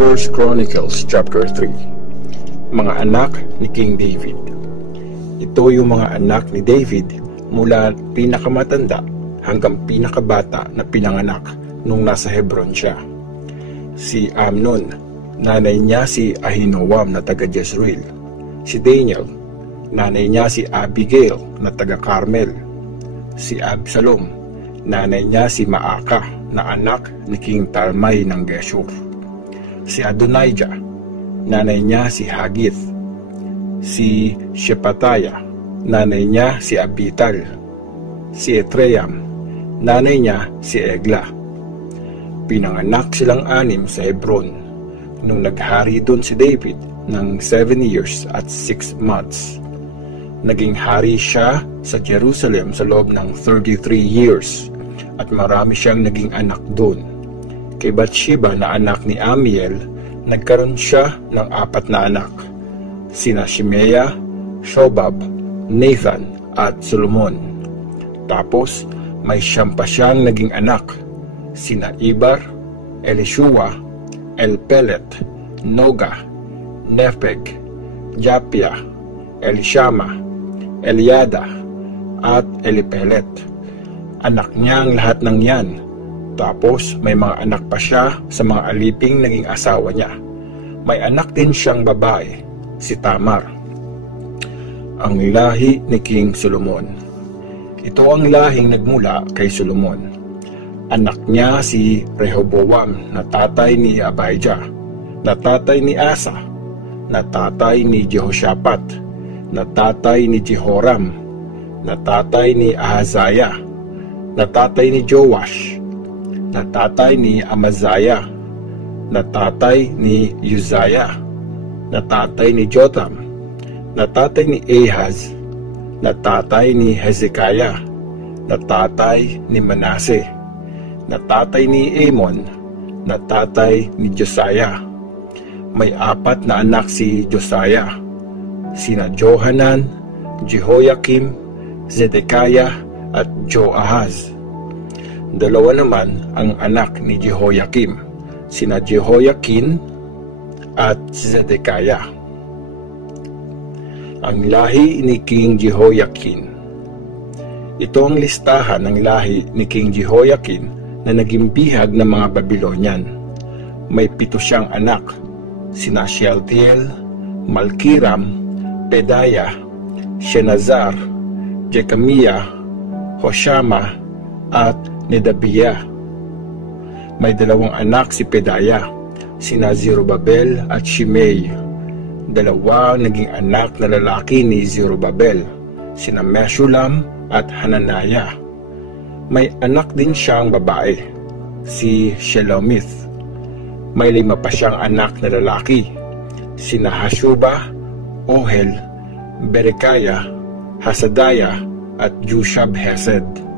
First Chronicles chapter 3. Mga anak ni King David. Ito yung mga anak ni David mula pinakamatanda hanggang pinakabata na pinanganak nung nasa Hebron siya. Si Amnon, nanay niya si Ahinoam na taga Jezreel. Si Daniel, nanay niya si Abigail na taga Carmel. Si Absalom, nanay niya si Maaka na anak ni King Talmai ng Geshur. Si Adonijah, nanay niya si Hagith. Si Shepatiah, nanay niya si Abital. Si Etreyam, nanay niya si Egla. Pinanganak silang anim sa Hebron nung naghari doon si David ng 7 years at 6 months. Naging hari siya sa Jerusalem sa loob ng 33 years at marami siyang naging anak doon. Kay Bathsheba na anak ni Amiel, nagkaroon siya ng 4 na anak, sina Shimea, Shobab, Nathan at Solomon. Tapos may 9 pa siyang naging anak, sina Ibar, Elishua, Elpelet, Noga, Nepheg, Japhia, Elishama, Eliada at Elipelet. Anak niya ang lahat ng yan. Tapos may mga anak pa siya sa mga aliping naging asawa niya. May anak din siyang babae, si Tamar. Ang lahi ni King Solomon. Ito ang lahing nagmula kay Solomon. Anak niya si Rehoboam na tatay ni Abijah, na tatay ni Asa, na tatay ni Jehoshaphat, na tatay ni Jehoram, na tatay ni Ahaziah, na tatay ni Joash, na tatay ni Amaziah, na tatay ni Uzziah, na tatay ni Jotham, na tatay ni Ahaz, na tatay ni Hezekiah, na tatay ni Manase, na tatay ni Amon, na tatay ni Josiah. May 4 na anak si Josiah, sina Johanan, Jehoiakim, Zedekiah at Joahaz. 2 naman ang anak ni Jehoiakim, sina Jehoiakin at Zedekiah. Ang lahi ni King Jehoiakin. Ito ang listahan ng lahi ni King Jehoiakin na naging bihag ng mga Babylonian. May 7 siyang anak, sina Shealtiel, Malkiram, Pedaiah, Shenazar, Jekamiah, Hoshama at Nedabiah. May 2 anak si Pedaiah, sina Zerubabel at Shimei. 2 naging anak na lalaki ni Zerubabel, sina Meshulam at Hananiah. May anak din siyang babae, si Shelomith. May 5 pa siyang anak na lalaki, sina Hashubah, Ohel, Berekiah, Hasadiah at Jushab-Hesed.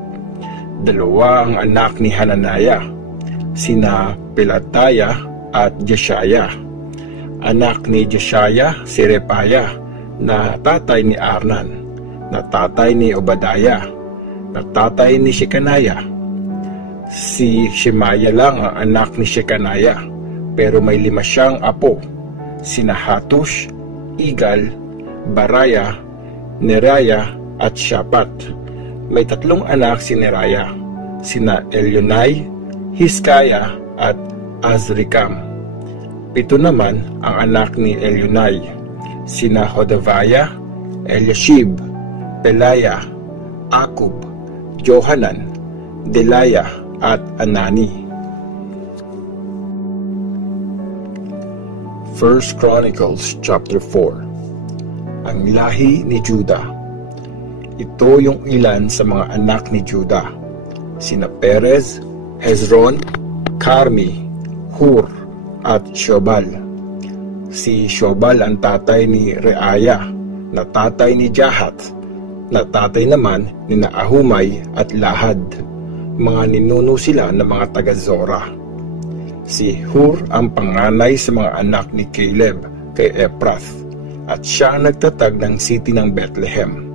2 ang anak ni Hananiah, sina Pelatiah at Jeshaiah. Anak ni Jeshaiah si Rephaiah na tatay ni Arnan, na tatay ni Obadiah, na tatay ni Shekaniah. Si Shemaiah lang ang anak ni Shekaniah, pero may 5 siyang apo, sina Hatush, Igal, Baraya, Neraya at Shaphat. May 3 anak si Neraya, sina Elionai, Hiskaya at Azrikam. 7 naman ang anak ni Elionai, sina Hodaviah, Eliashib, Pelaya, Akub, Johanan, Delaya at Anani. First Chronicles chapter 4. Ang lahi ni Judah. Ito yung ilan sa mga anak ni Judah, sina Perez, Hezron, Carmi, Hur at Shobal. Si Shobal ang tatay ni Reaya, na tatay ni Jahath, na tatay naman ni Ahumay at Lahad. Mga ninuno sila ng mga taga-Zorah. Si Hur ang panganay sa mga anak ni Caleb kay Ephrath, at siya ang nagtatag ng city ng Bethlehem.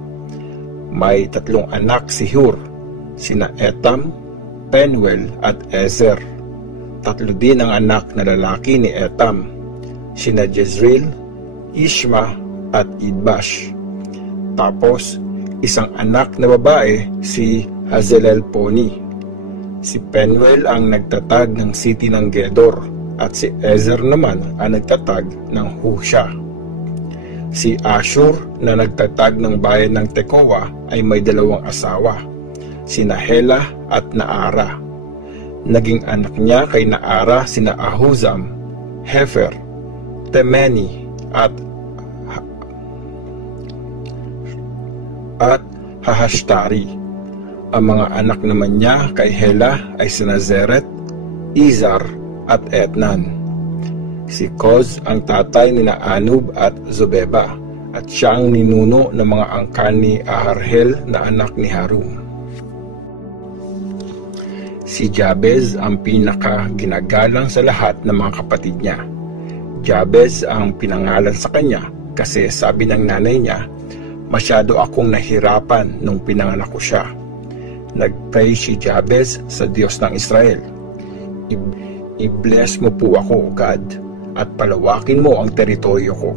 May 3 anak si Hur, sina Etam, Penuel at Ezer. Tatlo din ang anak na lalaki ni Etam, sina Jezreel, Ishma at Idbash. Tapos, isang anak na babae si Hazelelponi. Si Penuel ang nagtatag ng city ng Gedor at si Ezer naman ang nagtatag ng Husha. Si Ashur na nagtatag ng bayan ng Tekoa ay may dalawang asawa, sina Hela at Naara. Naging anak niya kay Naara sina Ahuzam, Hefer, Temeni at Hahashtari. Ang mga anak naman niya kay Hela ay sina Zeret, Izar at Etnan. Si Koz ang tatay ni Anub at Zobeba at siya ang ninuno ng mga angkan ni Aharhel na anak ni Harum. Si Jabez ang pinaka-ginagalang sa lahat ng mga kapatid niya. Jabez ang pinangalan sa kanya kasi sabi ng nanay niya, "Masyado akong nahirapan nung pinanganak ko siya." Nagpray si Jabez sa Diyos ng Israel, "I-bless mo po ako, O God, at palawakin mo ang teritoryo ko.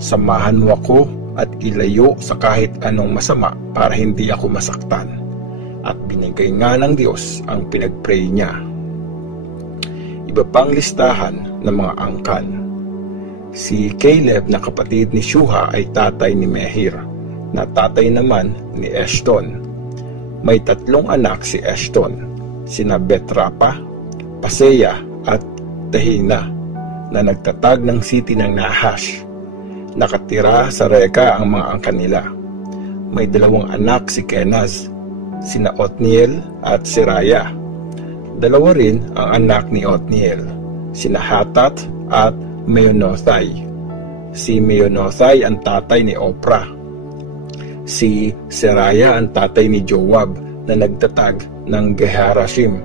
Samahan mo ako at ilayo sa kahit anong masama para hindi ako masaktan." At binigay nga ng Diyos ang pinagpray niya. Iba pang listahan ng mga angkan. Si Caleb na kapatid ni Shuha ay tatay ni Mehir, na tatay naman ni Eshton. May 3 anak si Eshton, sina Betrapa, Paseya at Tehina, na nagtatag ng city ng Nahash. Nakatira sa Reka ang mga angkan nila. May 2 anak si Kenaz, sina Otniel at Seraya. 2 rin ang anak ni Otniel, sina Hatat at Meonothai. Si Meonothai ang tatay ni Opra. Si Seraya ang tatay ni Joab na nagtatag ng Geharashim.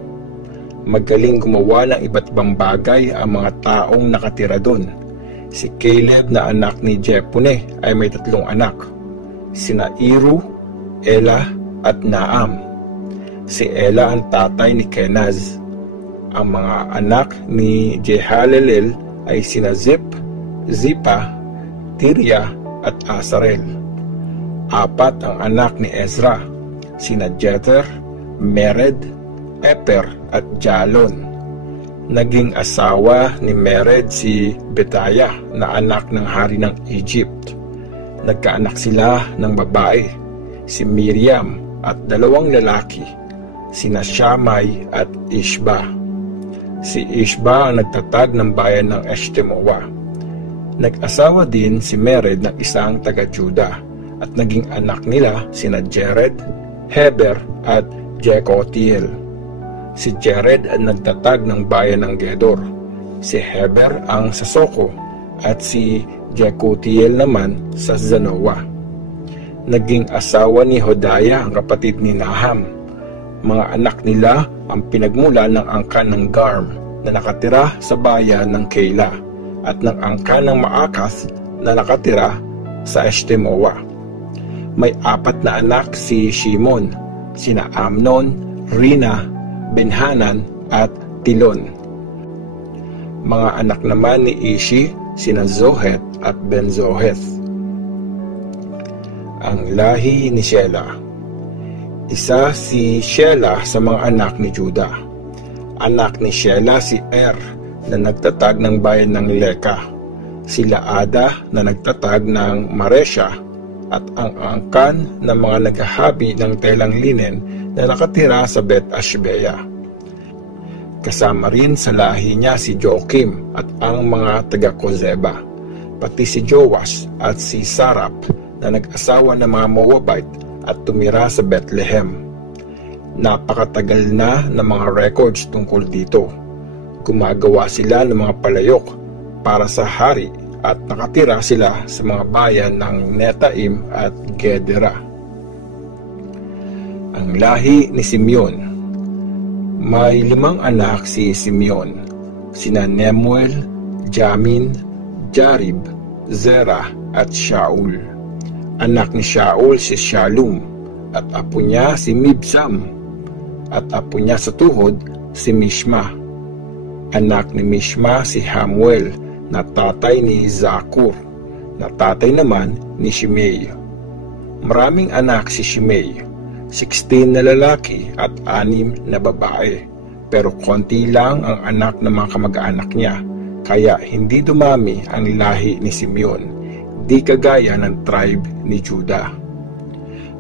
Magaling gumawa ng iba't ibang bagay ang mga taong nakatira doon. Si Caleb na anak ni Jepune ay may 3 anak, sina Iru, Ela at Naam. Si Ela ang tatay ni Kenaz. Ang mga anak ni Jehalelel ay sina Zip, Zipa, Tirya at Asarel. 4 ang anak ni Ezra, sina Jether, Mered, Eper at Jalon. Naging asawa ni Mered si Betaya na anak ng hari ng Egypt. Nagkaanak sila ng babae, si Miriam at 2 lalaki, sina Shammai at Ishba. Si Ishba ang nagtatag ng bayan ng Eshtemoa. Nag-asawa din si Mered ng isang taga-Juda at naging anak nila sina Jered, Heber at Jekotiel. Si Jered ang nagtatag ng bayan ng Gedor. Si Heber ang sa Soko at si Jekotiel naman sa Zanoa. Naging asawa ni Hodaya ang kapatid ni Naham. Mga anak nila ang pinagmula ng angkan ng Garm na nakatira sa bayan ng Keila at ng angkan ng Maakath na nakatira sa Eshtemoa. May 4 na anak si Shimon, sina Amnon, Rina, Benhanan at Tilon. Mga anak naman ni Ishi, sina Zohet at Benzoheth. Ang lahi ni Shela. Isa si Shela sa mga anak ni Juda. Anak ni Shela si Er na nagtatag ng bayan ng Leka, sila Ada na nagtatag ng Maresha at ang angkan ng mga naghahabi ng telang linen na nakatira sa Bet Ashbeya. Kasama rin sa lahi niya si Joachim at ang mga taga-Kozeba, pati si Joash at si Sarap na nag-asawa ng mga Moabite at tumira sa Bethlehem. Napakatagal na ng mga records tungkol dito. Gumagawa sila ng mga palayok para sa hari at nakatira sila sa mga bayan ng Netaim at Gedera. Ang lahi ni Simeon. May 5 anak si Simeon, sina Nemuel, Jamin, Jarib, Zerah at Shaul. Anak ni Shaul si Shalum at apo niya si Mibsam at apo niya sa tuhod si Mishma. Anak ni Mishma si Hamuel na tatay ni Zakur, na tatay naman ni Shimei. Maraming anak si Shimei, 16 na lalaki at 6 na babae. Pero konti lang ang anak ng mga kamag-anak niya, kaya hindi dumami ang lahi ni Simeon, di kagaya ng tribe ni Judah.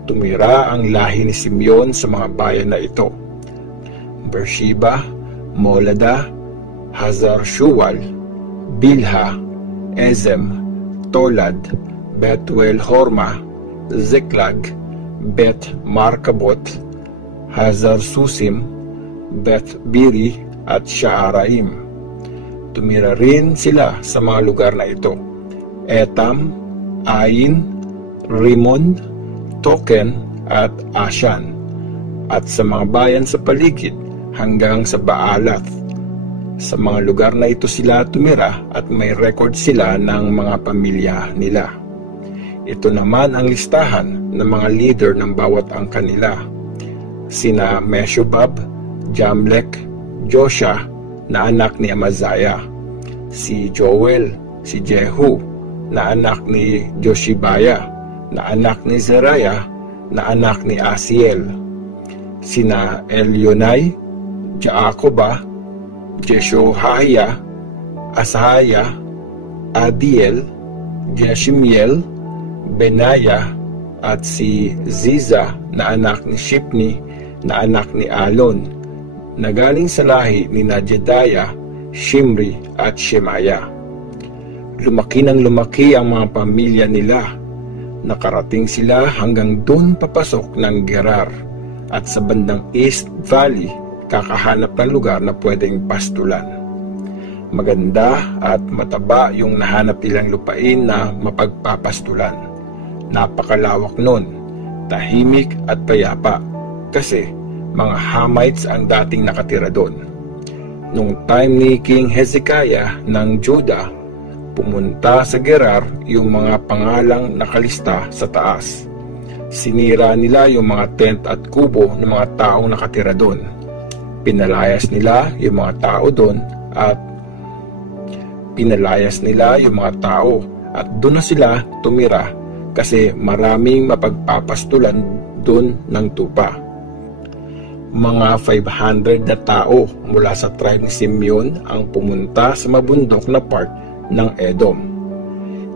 Tumira ang lahi ni Simeon sa mga bayan na ito: Beersheba, Molada, Hazar-Shual, Bilha, Ezem, Tolad, Betuel Horma, Ziklag, Bet Markabot, Hazar-Susim, Bet Biri at Shaaraim. Tumira rin sila sa mga lugar na ito: Etam, Ain, Rimon, Token at Ashan, at sa mga bayan sa paligid hanggang sa Baalath. Sa mga lugar na ito sila tumira at may record sila ng mga pamilya nila. Ito naman ang listahan ng mga leader ng bawat angkan nila: sina Meshobab, Jamlek, Josha na anak ni Amaziah, si Joel, si Jehu na anak ni Joshibaya, na anak ni Zeraya, na anak ni Asiel, sina Elionai, Jaakoba, Jeshohaya, Asahaya, Adiel, Jeshimiel, Benaya, at si Ziza na anak ni Shipni, na anak ni Alon, na galing sa lahi ni Jedaiah, Shimri at Shemaya. Lumaki ng lumaki ang mga pamilya nila. Nakarating sila hanggang doon papasok ng Gerar, at sa bandang East Valley kakahanap ng lugar na pwedeng pastulan. Maganda at mataba yung nahanap nilang lupain na mapagpapastulan. Napakalawak nun, tahimik at payapa, kasi mga Hamites ang dating nakatira doon. Nung time ni King Hezekiah ng Judah, pumunta sa Gerar yung mga pangalang nakalista sa taas. Sinira nila yung mga tent at kubo ng mga taong nakatira doon. Pinalayas nila yung mga tao doon at doon na sila tumira kasi maraming mapagpapastulan doon ng tupa. Mga 500 na tao mula sa tribe ni Simeon ang pumunta sa mabundok na part ng Edom.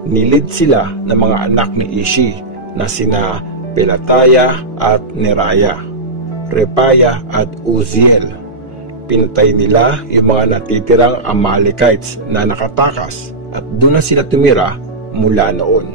Nilid sila ng mga anak ni Ishi na sina Pelataya at Neraya, Repaya at Uziel. Pinatay nila yung mga natitirang Amalekites na nakatakas at doon na sila tumira mula noon.